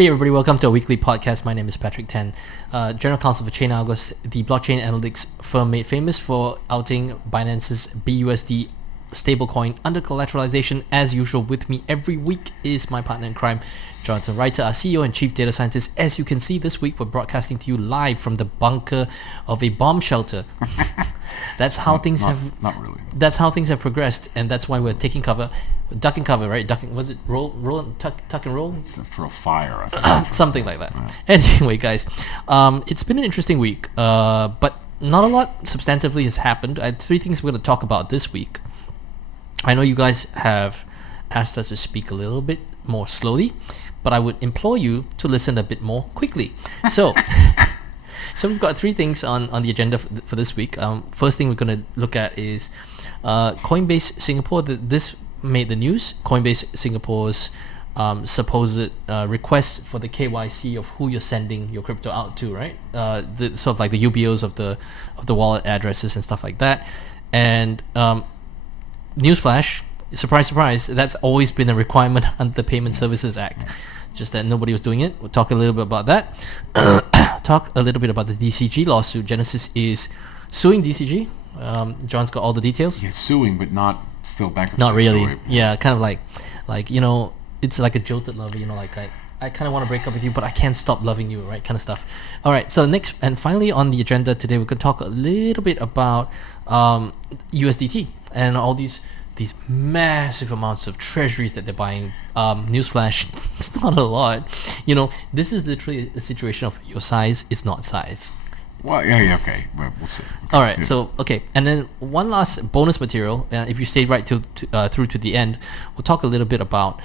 Hey everybody, welcome to our weekly podcast. My name is Patrick Tan, General Counsel for ChatArgos, the blockchain analytics firm made famous for outing Binance's BUSD stablecoin under collateralization. As usual, with me every week is my partner in crime, Jonathan Reiter, our CEO and Chief Data Scientist. As you can see, this week we're broadcasting to you live from the bunker of a bomb shelter. That's how things have. Not really. That's how things have progressed, and that's why we're taking cover, ducking cover, right? Ducking, was it roll and tuck and roll? It's for a fire, I think. Something like that. Yeah. Anyway, guys, it's been an interesting week, but not a lot substantively has happened. I had three things we're going to talk about this week. I know you guys have asked us to speak a little bit more slowly, but I would implore you to listen a bit more quickly. So. So we've got three things on the agenda for this week. First thing we're going to look at is Coinbase Singapore. This made the news. Coinbase Singapore's supposed request for the KYC of who you're sending your crypto out to, right? Sort of like the UBOs of the wallet addresses and stuff like that. And newsflash, surprise, surprise, that's always been a requirement under the Payment Services Act. Just that nobody was doing it. We'll talk a little bit about that. Talk a little bit about the DCG lawsuit. Genesis is suing DCG. John's got all the details. Yeah, suing, but not still bankruptcy. Not really. Suing. Yeah, kind of like you know, it's like a jilted lover. You know, like I kind of want to break up with you, but I can't stop loving you, right? Kind of stuff. All right. So next and finally on the agenda today, we're gonna talk a little bit about USDT and all these massive amounts of treasuries that they're buying. Newsflash, it's not a lot. You know, this is literally a situation of your size is not size. Well, yeah, okay. Well, we'll see. Okay. All right, Yeah. so, okay. And then one last bonus material, if you stay right through to the end, we'll talk a little bit about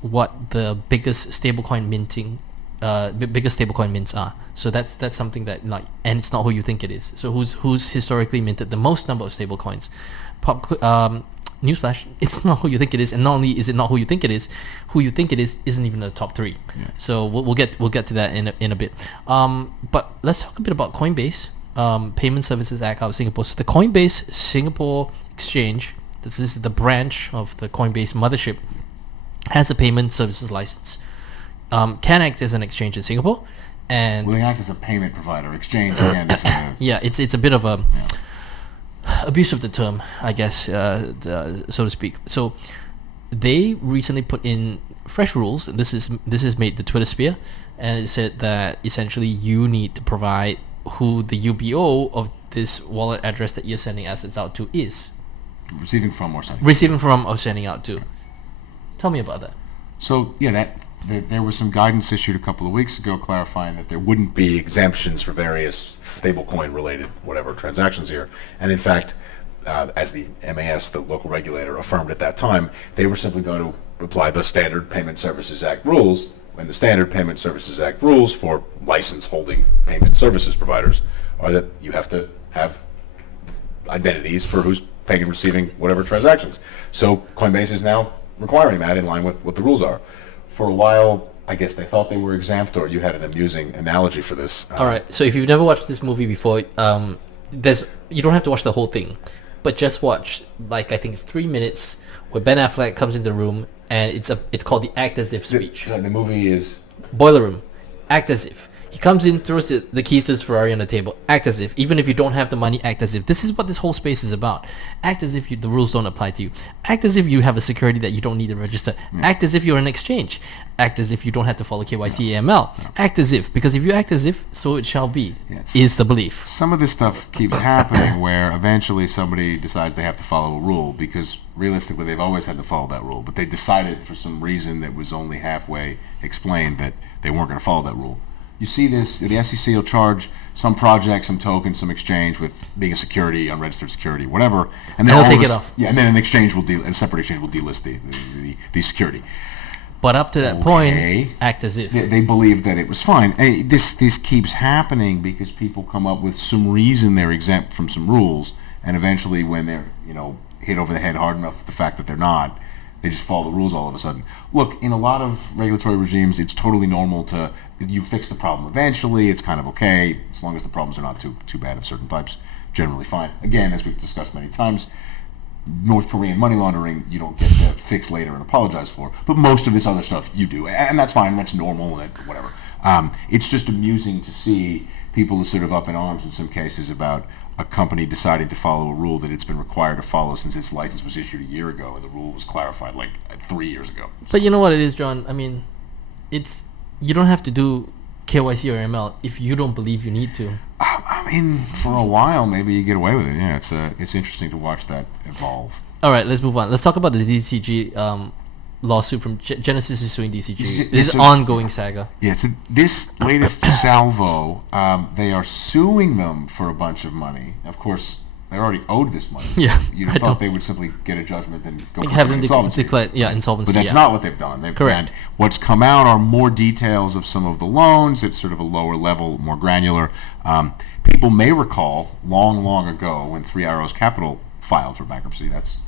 what the biggest stablecoin mints are. So that's something that, like, and it's not who you think it is. So who's historically minted the most number of stablecoins? Newsflash, it's not who you think it is, and not only is it not who you think it is, who you think it is isn't even in the top three. Yeah. So we'll get to that in a bit. But let's talk a bit about Coinbase, Payment Services Act out of Singapore. So the Coinbase Singapore Exchange, this is the branch of the Coinbase mothership, has a payment services license. Can act as an exchange in Singapore, and will they act as a payment provider? Exchange again. Yeah, it's a bit of a abuse of the term, I guess, so to speak. So they recently put in fresh rules, and this is made the Twitter sphere, and it said that essentially you need to provide who the UBO of this wallet address that you're sending assets out to is. Receiving from or sending out to. Tell me about that. So yeah, there was some guidance issued a couple of weeks ago clarifying that there wouldn't be exemptions for various stablecoin related whatever transactions here. And in fact, as the MAS, the local regulator, affirmed at that time, they were simply going to apply the Standard Payment Services Act rules. And the Standard Payment Services Act rules for license holding payment services providers are that you have to have identities for who's paying and receiving whatever transactions. So Coinbase is now requiring that in line with what the rules are. For a while, I guess they thought they were exempt, or you had an amusing analogy for this. All right. So if you've never watched this movie before, you don't have to watch the whole thing, but just watch, like, I think it's 3 minutes where Ben Affleck comes into the room, and it's called the Act As If speech. The movie is Boiler Room. Act as if. He comes in, throws the keys to his Ferrari on the table. Act as if. Even if you don't have the money, act as if. This is what this whole space is about. Act as if the rules don't apply to you. Act as if you have a security that you don't need to register. Act as if you're an exchange. Act as if you don't have to follow KYC AML. Act as if. Because if you act as if, so it shall be, is the belief. Some of this stuff keeps happening where eventually somebody decides they have to follow a rule, because realistically they've always had to follow that rule. But they decided for some reason that was only halfway explained that they weren't going to follow that rule. You see this, the SEC will charge some project, some token, some exchange with being a security, unregistered security, whatever, and then they'll take it off. Yeah, and then an exchange will a separate exchange will delist the security. But up to that point, act as if they believed that it was fine. Hey, this keeps happening because people come up with some reason they're exempt from some rules, and eventually when they're hit over the head hard enough with the fact that they're not, they just follow the rules all of a sudden. Look, in a lot of regulatory regimes, it's totally normal you fix the problem eventually. It's kind of okay, as long as the problems are not too bad of certain types, generally fine. Again, as we've discussed many times, North Korean money laundering, you don't get to fix later and apologize for. But most of this other stuff you do, and that's fine, and that's normal, and whatever. It's just amusing to see people sort of up in arms in some cases about a company deciding to follow a rule that it's been required to follow since its license was issued a year ago, and the rule was clarified like 3 years ago. But you know what it is, John? I mean, you don't have to do KYC or ML if you don't believe you need to. I mean, for a while, maybe you get away with it. Yeah, it's interesting to watch that evolve. All right, let's move on. Let's talk about the DCG lawsuit from Genesis is suing DCG. This ongoing saga. Yeah, so this latest salvo, they are suing them for a bunch of money. Of course, they already owed this money. So Yeah, you'd have thought they would simply get a judgment and go have them insolvency. declare insolvency. But that's not what they've done. Correct. And what's come out are more details of some of the loans. It's sort of a lower level, more granular. People may recall long ago when Three Arrows Capital filed for bankruptcy. That's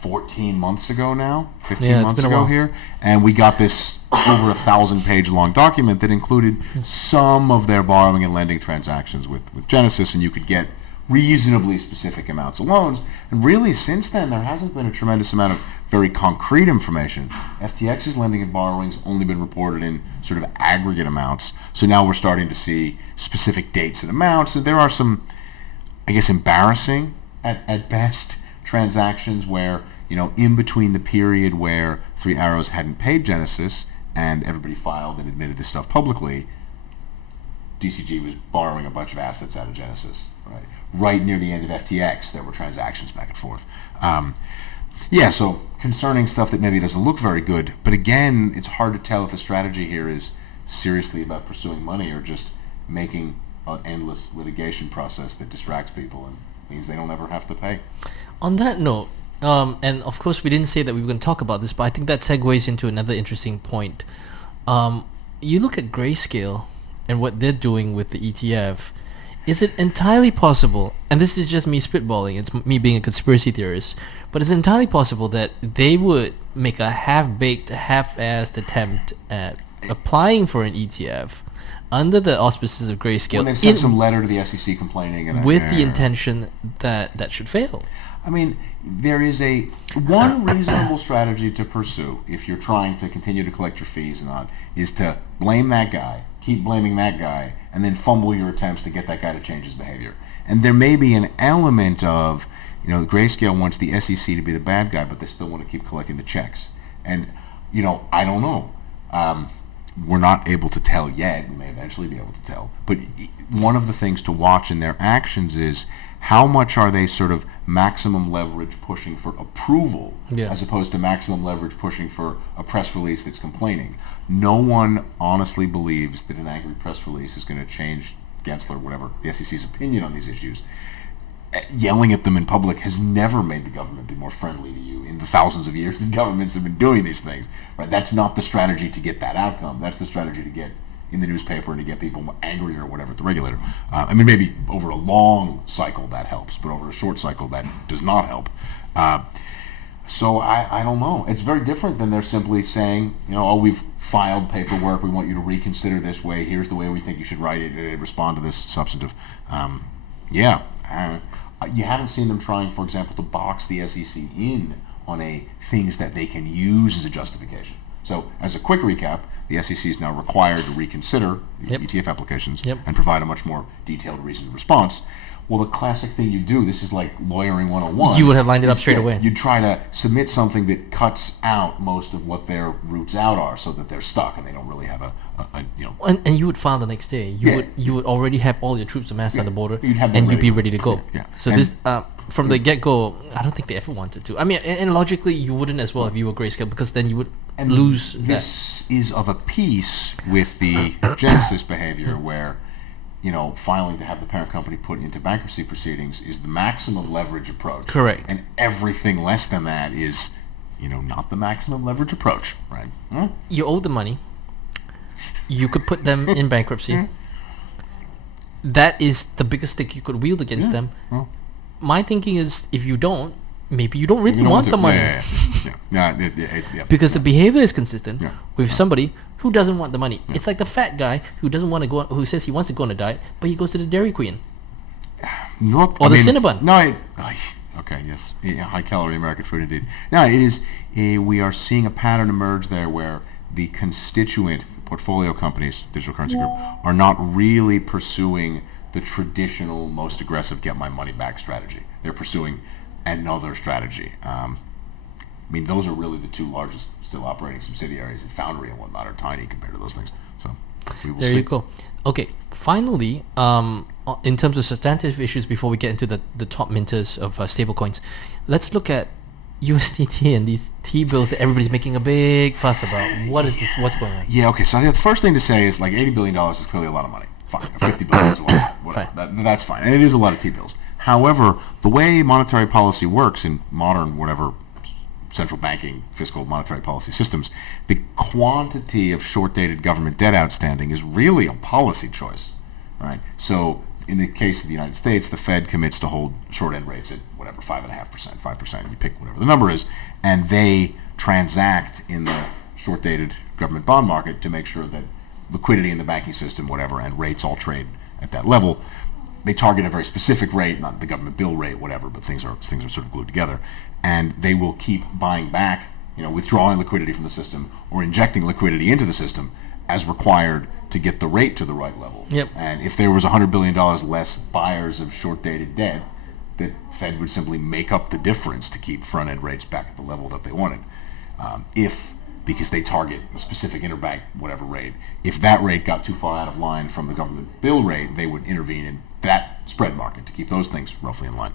14 months ago now, 15 months ago here. And we got this over 1,000-page long document that included some of their borrowing and lending transactions with Genesis, and you could get reasonably specific amounts of loans. And really, since then, there hasn't been a tremendous amount of very concrete information. FTX's lending and borrowing's only been reported in sort of aggregate amounts. So now we're starting to see specific dates and amounts. So there are some, I guess, embarrassing at best transactions where, in between the period where Three Arrows hadn't paid Genesis and everybody filed and admitted this stuff publicly, DCG was borrowing a bunch of assets out of Genesis, right near the end of FTX, there were transactions back and forth. So concerning stuff that maybe doesn't look very good. But again, it's hard to tell if the strategy here is seriously about pursuing money or just making an endless litigation process that distracts people and means they don't ever have to pay. On that note, and of course we didn't say that we were going to talk about this, but I think that segues into another interesting point. You look at Grayscale and what they're doing with the ETF. Is it entirely possible, and this is just me spitballing, it's me being a conspiracy theorist, but it's entirely possible that they would make a half-baked, half-assed attempt at applying for an ETF under the auspices of Grayscale. When they sent some letter to the SEC complaining. And with the intention that should fail. I mean, there is one reasonable strategy to pursue if you're trying to continue to collect your fees and on, is to blame that guy, keep blaming that guy, and then fumble your attempts to get that guy to change his behavior. And there may be an element of, Grayscale wants the SEC to be the bad guy, but they still want to keep collecting the checks. And, I don't know. We're not able to tell yet. We may eventually be able to tell. But one of the things to watch in their actions is how much are they sort of maximum leverage pushing for approval as opposed to maximum leverage pushing for a press release that's complaining. No one honestly believes that an angry press release is going to change Gensler, whatever, the SEC's opinion on these issues. Yelling at them in public has never made the government be more friendly to you in the thousands of years that governments have been doing these things. Right? That's not the strategy to get that outcome. That's the strategy to get in the newspaper and to get people angry or whatever at the regulator. Maybe over a long cycle that helps, but over a short cycle that does not help. So I don't know. It's very different than they're simply saying, we've filed paperwork, we want you to reconsider this way, here's the way we think you should write it, respond to this substantive. You haven't seen them trying, for example, to box the SEC in on things that they can use as a justification. So, as a quick recap, the SEC is now required to reconsider the ETF applications and provide a much more detailed, reasoned response. Well, the classic thing you do, this is like lawyering 101. You would have lined it up straight away. You'd try to submit something that cuts out most of what their routes out are so that they're stuck and they don't really have And you would file the next day. You would already have all your troops amassed at the border, and you'd be ready to go. So and this, from the get-go, I don't think they ever wanted to. I mean, and logically, you wouldn't as well if you were Grayscale, because then you would lose this is of a piece with the Genesis behavior where, filing to have the parent company put into bankruptcy proceedings is the maximum leverage approach. Correct. And everything less than that is, not the maximum leverage approach, right? You owe the money. You could put them in bankruptcy. That is the biggest stick you could wield against them. My thinking is, if you don't, maybe you don't really want the money. Because the behavior is consistent with somebody who doesn't want the money. It's like the fat guy who doesn't want to go, who says he wants to go on a diet, but he goes to the Dairy Queen. Look, or the Cinnabon. No, Okay, yes. Yeah, high-calorie American food, indeed. Now, it is. We are seeing a pattern emerge there where the constituent portfolio companies, digital currency group, are not really pursuing the traditional, most aggressive get my money back strategy. They're pursuing another strategy. I mean, those are really the two largest still operating subsidiaries. And Foundry and whatnot are tiny compared to those things. So we will see. There you go. Okay, finally, in terms of substantive issues, before we get into the top minters of stablecoins, let's look at USDT and these T-bills that everybody's making a big fuss about. What is this? What's going on? Yeah, okay, so I think the first thing to say is like $80 billion is clearly a lot of money. Fine. Or $50 billion is a lot. Whatever. That's fine. And it is a lot of T-bills. However, the way monetary policy works in modern, whatever, central banking, fiscal, monetary policy systems, the quantity of short-dated government debt outstanding is really a policy choice, right? So in the case of the United States, the Fed commits to hold short-end rates at whatever, 5.5%, 5%, you pick whatever the number is, and they transact in the short-dated government bond market to make sure that liquidity in the banking system, whatever, and rates all trade at that level. They target a very specific rate, not the government bill rate, whatever, but things are sort of glued together. And they will keep buying back, withdrawing liquidity from the system or injecting liquidity into the system as required to get the rate to the right level. Yep. And if there was $100 billion less buyers of short-dated debt, the Fed would simply make up the difference to keep front-end rates back at the level that they wanted. Because they target a specific interbank whatever rate. If that rate got too far out of line from the government bill rate, they would intervene in that spread market to keep those things roughly in line.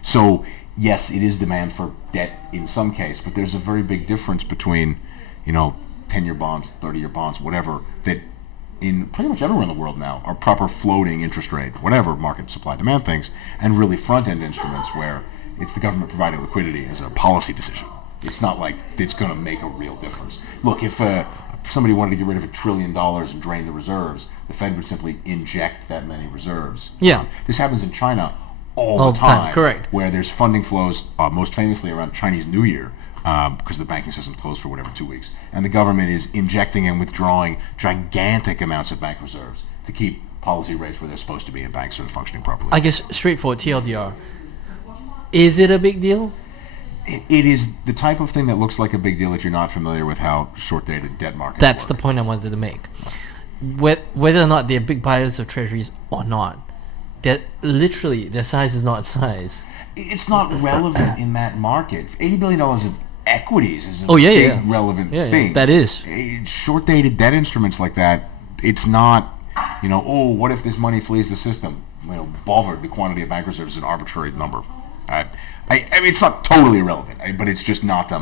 So yes, it is demand for debt in some case, but there's a very big difference between, 10-year bonds, 30-year bonds, whatever, that in pretty much everywhere in the world now are proper floating interest rate, whatever market supply demand things, and really front-end instruments where it's the government providing liquidity as a policy decision. It's not like it's going to make a real difference. Look, if somebody wanted to get rid of $1 trillion and drain the reserves, the Fed would simply inject that many reserves. Yeah. This happens in China all the time. Correct. Where there's funding flows, most famously around Chinese New Year, because the banking system's closed for whatever 2 weeks. And the government is injecting and withdrawing gigantic amounts of bank reserves to keep policy rates where they're supposed to be and banks sort of functioning properly. I guess straightforward TLDR. Is it a big deal? It is the type of thing that looks like a big deal if you're not familiar with how short-dated debt markets That's work. the point I wanted to make. Whether or not they're big buyers of treasuries or not, that literally their size is not size. It's not relevant in that market. $80 billion of equities is a big relevant thing. That is. Short-dated debt instruments like that, it's not, what if this money flees the system? Bothered, the quantity of bank reserves is an arbitrary number. I mean, it's not totally irrelevant, but it's just not.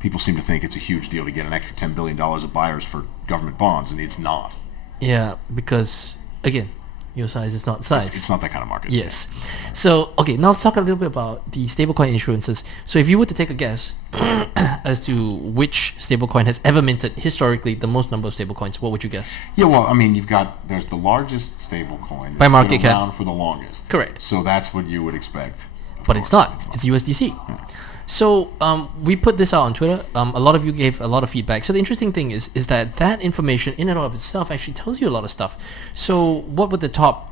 People seem to think it's a huge deal to get an extra $10 billion of buyers for government bonds, and it's not. Yeah, because again, your size is not size. It's not that kind of market. Yes. So okay, now let's talk a little bit about the stablecoin issuances. So if you were to take a guess as to which stablecoin has ever minted historically the most number of stablecoins, what would you guess? Yeah, well, I mean, there's the largest stablecoin By market been cap. around for the longest. Correct. So that's what you would expect. But it's not. It's USDC. Yeah. So we put this out on Twitter. A lot of you gave a lot of feedback. So the interesting thing is that information in and of itself actually tells you a lot of stuff. So what would the top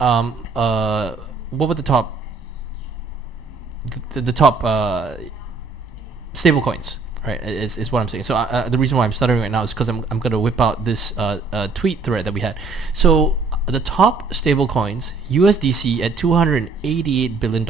the top stable coins, right, is what I'm saying. So the reason why I'm stuttering right now is because I'm going to whip out this tweet thread that we had. So the top stable coins, USDC at $288 billion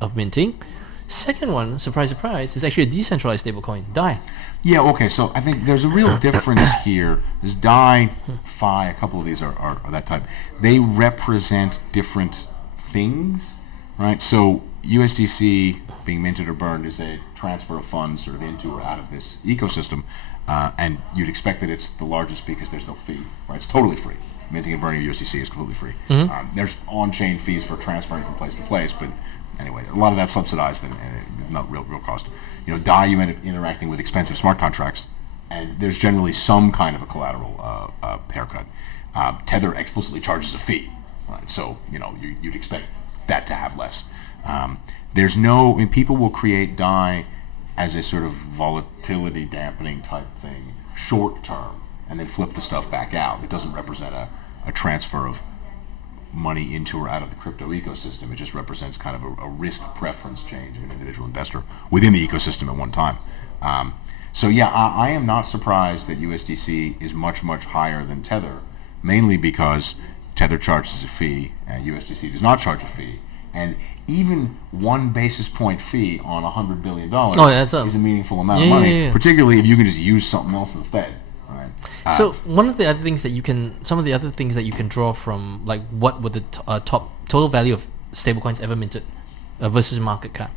of minting. Second one, surprise, surprise, is actually a decentralized stablecoin, DAI. Yeah, okay, so I think there's a real difference here. There's DAI, FI, a couple of these are that type. They represent different things, right? So USDC being minted or burned is a transfer of funds sort of into or out of this ecosystem, and you'd expect that it's the largest because there's no fee, right? It's totally free. Minting and burning of USDC is completely free. Mm-hmm. There's on-chain fees for transferring from place to place, but anyway, a lot of that's subsidized and not real cost. DAI, you end up interacting with expensive smart contracts, and there's generally some kind of a collateral haircut. Tether explicitly charges a fee, right? So you'd expect that to have less. People will create DAI as a sort of volatility dampening type thing, short term, and then flip the stuff back out. It doesn't represent a transfer of money into or out of the crypto ecosystem. It just represents kind of a risk preference change of an individual investor within the ecosystem at one time. So yeah, I am not surprised that USDC is much, much higher than Tether, mainly because Tether charges a fee and USDC does not charge a fee. And even 1 basis point fee on $100 billion is a meaningful amount of money, particularly if you can just use something else instead. Right. So one of the other things that you can, some of the other things that you can draw from, like what would the top total value of stablecoins ever minted versus market cap,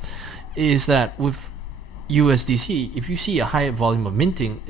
is that with USDC, if you see a higher volume of minting,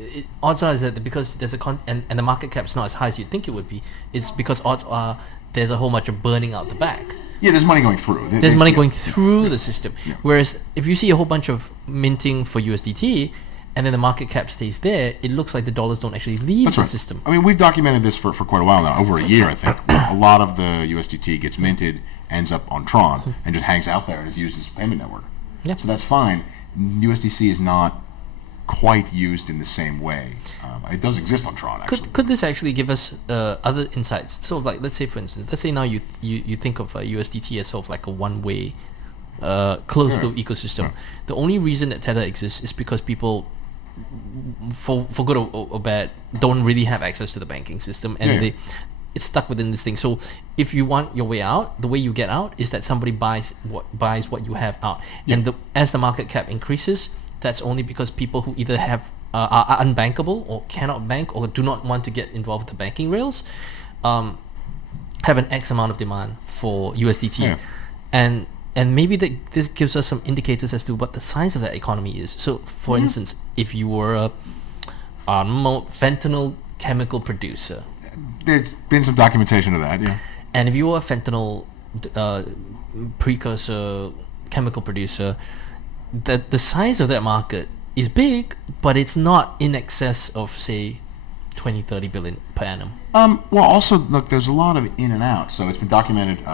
odds are is that because there's and the market cap is not as high as you'd think it would be, it's because odds are there's a whole bunch of burning out the back. Yeah, there's money going through. There's money going through the system. Yeah. Whereas if you see a whole bunch of minting for USDT, and then the market cap stays there, it looks like the dollars don't actually leave the system. I mean, we've documented this for quite a while now, over a year, I think. A lot of the USDT gets minted, ends up on Tron, and just hangs out there and is used as a payment network. Yeah. So that's fine. USDC is not quite used in the same way. It does exist on Tron, actually. Could this actually give us other insights? So, like, let's say, for instance, let's say now you think of USDT as sort of like a one-way closed-loop ecosystem. Yeah. The only reason that Tether exists is because people, for good or bad, don't really have access to the banking system, and it's stuck within this thing. So if you want your way out, the way you get out is that somebody buys what you have out, and as the market cap increases, that's only because people who either have are unbankable or cannot bank or do not want to get involved with the banking rails have an X amount of demand for USDT, and maybe this gives us some indicators as to what the size of that economy is. So, for instance, if you were a fentanyl chemical producer, there's been some documentation of that, yeah. And if you were a fentanyl precursor chemical producer, the size of that market is big, but it's not in excess of, say, 20-30 billion per annum. Well, also, look, there's a lot of in and out. So it's been documented.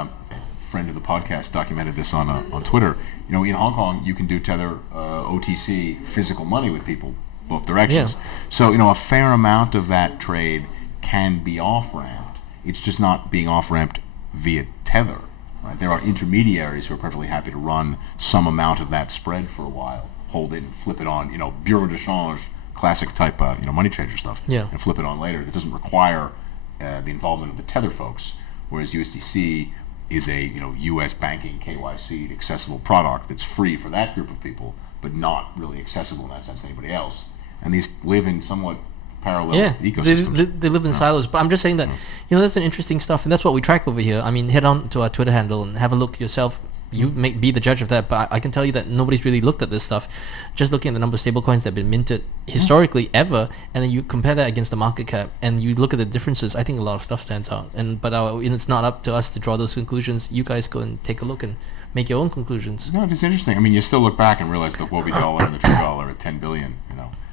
Friend of the podcast documented this on Twitter. You know, in Hong Kong, you can do Tether OTC physical money with people both directions. Yeah. So, you know, a fair amount of that trade can be off-ramped. It's just not being off-ramped via Tether. Right? There are intermediaries who are perfectly happy to run some amount of that spread for a while, hold it and flip it on, you know, bureau de change, classic type, money changer stuff, and flip it on later. It doesn't require the involvement of the Tether folks, whereas USDC is a U.S. banking KYC accessible product that's free for that group of people, but not really accessible in that sense to anybody else. And these live in somewhat parallel ecosystems. They live in silos. But I'm just saying that that's an interesting stuff, and that's what we track over here. I mean, head on to our Twitter handle and have a look yourself. You may be the judge of that, but I can tell you that nobody's really looked at this stuff. Just looking at the number of stablecoins that have been minted historically ever, and then you compare that against the market cap, and you look at the differences, I think a lot of stuff stands out. But it's not up to us to draw those conclusions. You guys go and take a look and make your own conclusions. No, it's interesting. I mean, you still look back and realize the Huobi dollar and the True dollar at 10 billion,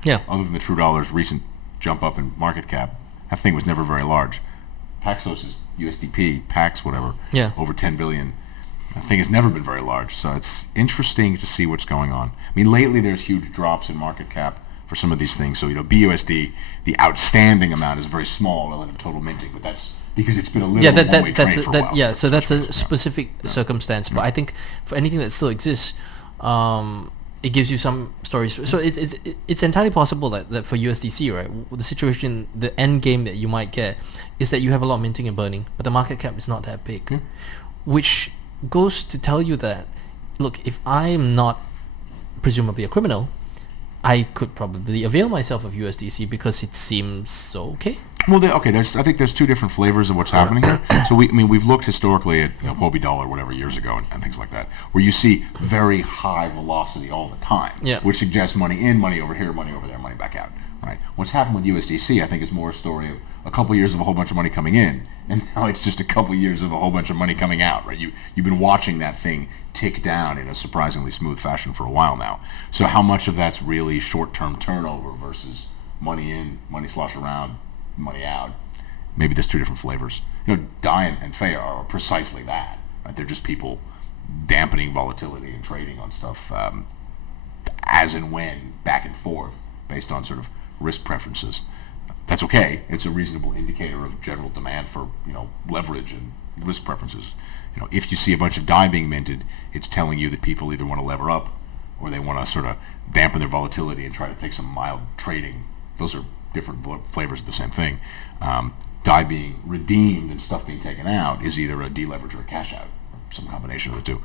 Yeah. Other than the True dollar's recent jump up in market cap, that thing was never very large. Paxos' USDP, Pax, whatever, over 10 billion. The thing has never been very large, so it's interesting to see what's going on. I mean, lately there's huge drops in market cap for some of these things. So, BUSD, the outstanding amount is very small relative to total minting, but that's because it's been a little one-way trade for a while. Yeah, so that's a specific circumstance. But I think for anything that still exists, it gives you some stories. So it's entirely possible that for USDC, right, the situation, the end game that you might get is that you have a lot of minting and burning, but the market cap is not that big, which goes to tell you that, look, if I'm not presumably a criminal, I could probably avail myself of USDC because it seems so okay. Well, I think there's two different flavors of what's happening here. So we've looked historically at Huobi dollar, whatever, years ago, and things like that, where you see very high velocity all the time, which suggests money in, money over here, money over there, money back out. Right. What's happened with USDC, I think, is more a story of a couple of years of a whole bunch of money coming in, and now it's just a couple of years of a whole bunch of money coming out. Right. You've been watching that thing tick down in a surprisingly smooth fashion for a while now. So how much of that's really short-term turnover versus money in, money slosh around, money out? Maybe there's two different flavors. Dai and Fei are precisely that. Right? They're just people dampening volatility and trading on stuff as and when, back and forth, based on sort of risk preferences. that's okay. It's a reasonable indicator of general demand for leverage and risk preferences. If you see a bunch of DAI being minted, it's telling you that people either want to lever up or they want to sort of dampen their volatility and try to take some mild trading. Those are different flavors of the same thing. DAI being redeemed and stuff being taken out is either a deleverage or a cash out, or some combination of the two.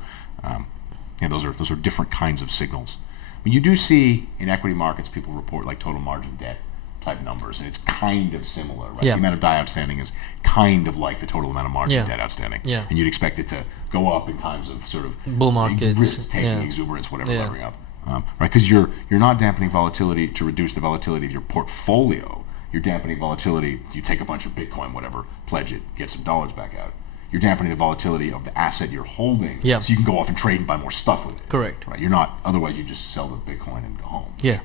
Those are different kinds of signals. But you do see in equity markets people report like total margin debt type numbers, and it's kind of similar, right? Yeah. The amount of DAI outstanding is kind of like the total amount of margin Yeah. debt outstanding. Yeah. And you'd expect it to go up in times of sort of Bull markets, risk-taking, yeah. exuberance, whatever, Yeah. levering up. Right? Because you're not dampening volatility to reduce the volatility of your portfolio. You're dampening volatility. You take a bunch of Bitcoin, whatever, pledge it, get some dollars back out. You're dampening the volatility of the asset you're holding, Yeah. so you can go off and trade and buy more stuff with it. Correct. Right? You're not. Otherwise, you just sell the Bitcoin and go home. Yeah.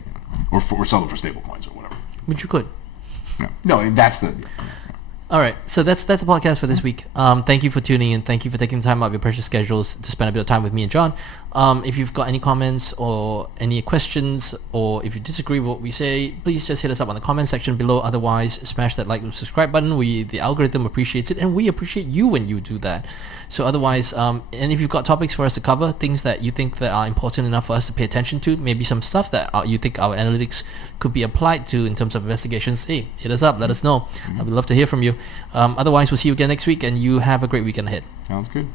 Or sell them for stable coins or whatever. Which you could. No, that's the. All right, so that's the podcast for this week. Thank you for tuning in. Thank you for taking the time out of your precious schedules to spend a bit of time with me and John. If you've got any comments or any questions, or if you disagree with what we say, please just hit us up on the comment section below. Otherwise, smash that like and subscribe button. The algorithm appreciates it, and we appreciate you when you do that. So otherwise, and if you've got topics for us to cover, things that you think that are important enough for us to pay attention to, maybe some stuff that you think our analytics could be applied to in terms of investigations, hey, hit us up, let us know. We'd love to hear from you. Otherwise, we'll see you again next week, and you have a great weekend ahead. Sounds good.